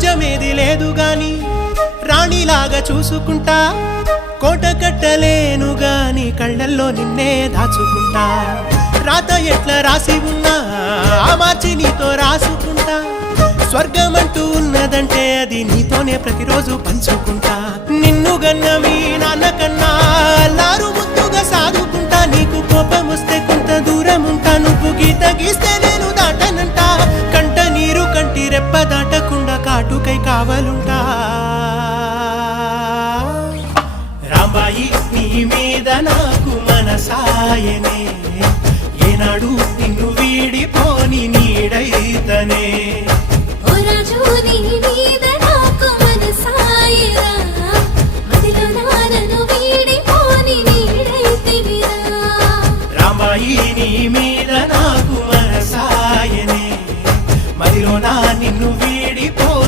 రాజ్యమేది లేదు గాని రాణిలాగా చూసుకుంటా కోట కట్టలేను గాని కళ్ళల్లో నిన్నే దాచుకుంటా రాత ఎట్లా రాసి ఉన్నా మార్చి నీతో రాసుకుంటా స్వర్గమంటూ ఉన్నదంటే అది నీతోనే ప్రతిరోజు పంచుకుంటా నిన్ను గన్న మీ నాన్నకన్నా లారు ముద్దుగా సాదుకుంటా నీకు కోపం వస్తే కొంత దూరం ఉంటా నువ్వు గీత గీస్తే నేను దాటనంటా కంట నీరు కంటి రెప్ప దాటకుండా కాటుకై కావలుంటా రాంబాయి నీ మీద నాకు మనసాయనే ఏనాడు నిన్ను వీడిపోని నీడైతనే ఓ రాజు నీ